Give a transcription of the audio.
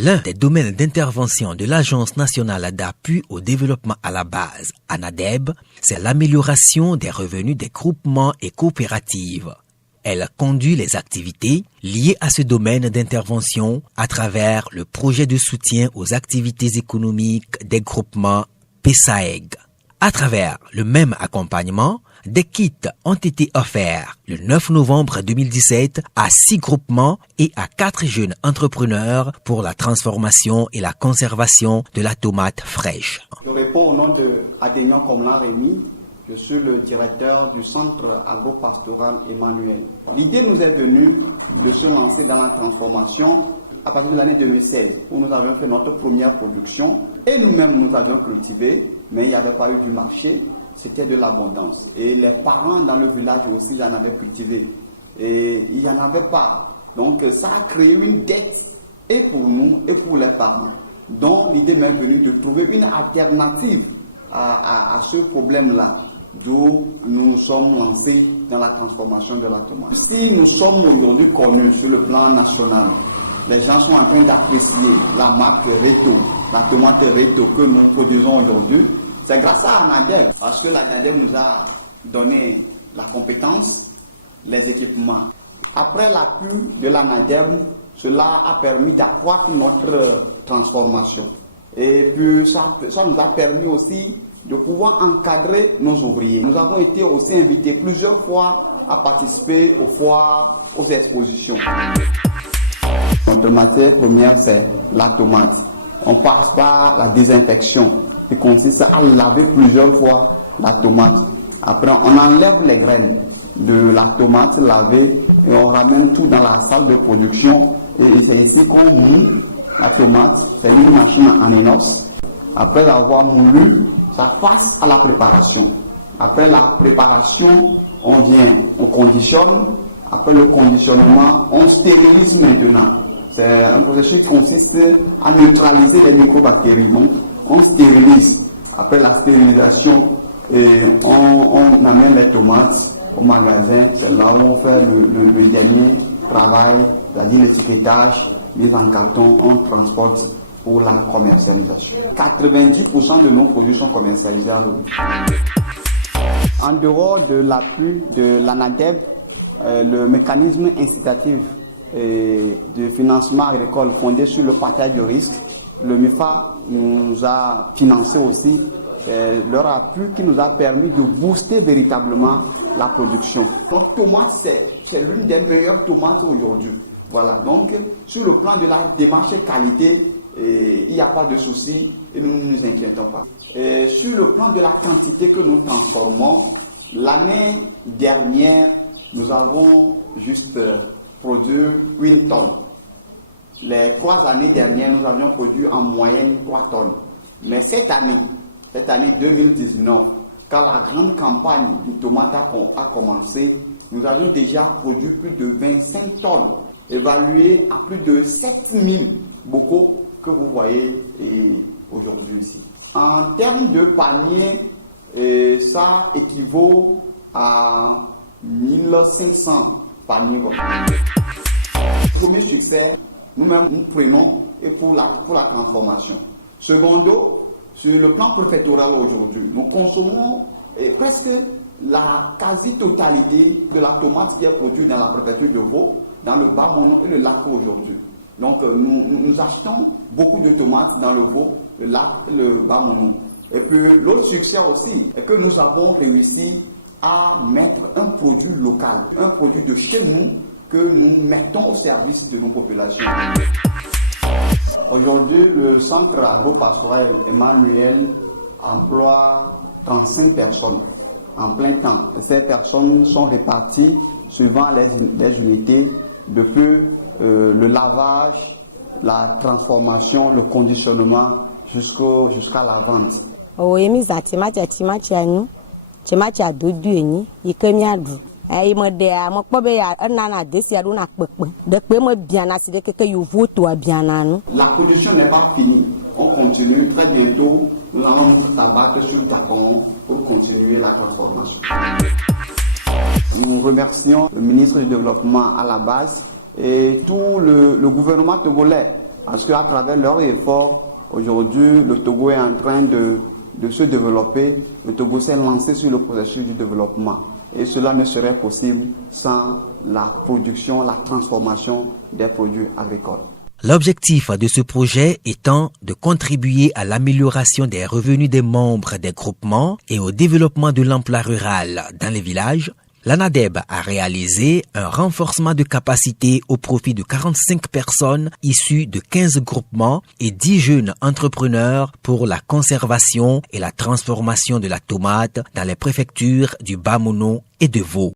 L'un des domaines d'intervention de l'Agence nationale d'appui au développement à la base, ANADEB, c'est l'amélioration des revenus des groupements et coopératives. Elle conduit les activités liées à ce domaine d'intervention à travers le projet de soutien aux activités économiques des groupements PESAEG. À travers le même accompagnement, des kits ont été offerts le 9 novembre 2017 à 6 groupements et à 4 jeunes entrepreneurs pour la transformation et la conservation de la tomate fraîche. Je réponds au nom de Adénian Komlan Rémy. Je suis le directeur du centre agro-pastoral Emmanuel. L'idée nous est venue de se lancer dans la transformation à partir de l'année 2016, où nous avions fait notre première production et nous-mêmes nous avions cultivé, mais il n'y avait pas eu du marché, c'était de l'abondance. Et les parents dans le village aussi en avaient cultivé et il n'y en avait pas. Donc ça a créé une dette et pour nous et pour les parents. Donc l'idée m'est venue de trouver une alternative à ce problème-là, d'où nous sommes lancés dans la transformation de la tomate. Si nous sommes aujourd'hui connus sur le plan national, les gens sont en train d'apprécier la marque Reto, la tomate Reto que nous produisons aujourd'hui. C'est grâce à ANADEB, parce que l'ANADEB nous a donné la compétence, les équipements. Après l'appui de l'ANADEB, cela a permis d'accroître notre transformation. Et puis ça nous a permis aussi de pouvoir encadrer nos ouvriers. Nous avons été aussi invités plusieurs fois à participer aux foires, aux expositions. Notre matière première, c'est la tomate. On passe par la désinfection, qui consiste à laver plusieurs fois la tomate. Après, on enlève les graines de la tomate lavée et on ramène tout dans la salle de production. Et c'est ici qu'on moule la tomate. C'est une machine en inox. Après l'avoir moulu, ça passe à la préparation. Après la préparation, on vient, on conditionne. Après le conditionnement, on stérilise maintenant. C'est un processus qui consiste à neutraliser les microbactéries. Donc, on stérilise. Après la stérilisation, on amène les tomates au magasin. C'est là où on fait le dernier travail, c'est-à-dire l'étiquetage, mise en carton, on transporte pour la commercialisation. 90% de nos produits sont commercialisés à l'eau. En dehors de l'appui de l'ANADEB, le mécanisme incitatif de financement agricole fondé sur le partage de risques, le MIFA nous a financé aussi leur appui qui nous a permis de booster véritablement la production. Donc tomate, c'est l'une des meilleures tomates aujourd'hui. Voilà, donc sur le plan de la démarche qualité, il n'y a pas de souci et nous ne nous inquiétons pas. Sur le plan de la quantité que nous transformons, l'année dernière, nous avons juste produit 1 tonne. Les 3 années dernières, nous avions produit en moyenne 3 tonnes. Mais cette année 2019, quand la grande campagne de tomates a commencé, nous avions déjà produit plus de 25 tonnes, évaluées à plus de 7000 bocaux que vous voyez aujourd'hui ici. En termes de panier, ça équivaut à 1500 paniers. Premier succès, nous-mêmes nous prenons pour la transformation. Secondo, sur le plan préfectoral aujourd'hui, nous consommons presque la quasi-totalité de la tomate qui est produite dans la préfecture de Vaud, dans le Bas-Monon et le lac aujourd'hui. Donc nous achetons beaucoup de tomates dans le Vaud, le lac et le Bas-Monon. Et puis l'autre succès aussi est que nous avons réussi à mettre un produit local, un produit de chez nous que nous mettons au service de nos populations. Aujourd'hui, le centre agro-pastoral Emmanuel emploie 35 personnes en plein temps. Ces personnes sont réparties suivant les unités depuis le lavage, la transformation, le conditionnement jusqu'à la vente. La production n'est pas finie. On continue. Très bientôt, nous allons nous tabac sur Dacon pour continuer la transformation. Nous remercions le ministre du Développement à la base et tout le gouvernement togolais Parce qu'à travers leurs efforts, aujourd'hui, le Togo est en train de se développer. Le Togo s'est lancé sur le processus du développement. Et cela ne serait possible sans la production, la transformation des produits agricoles. L'objectif de ce projet étant de contribuer à l'amélioration des revenus des membres des groupements et au développement de l'emploi rural dans les villages, l'ANADEB a réalisé un renforcement de capacité au profit de 45 personnes issues de 15 groupements et 10 jeunes entrepreneurs pour la conservation et la transformation de la tomate dans les préfectures du Bas-Mono et de Vaud.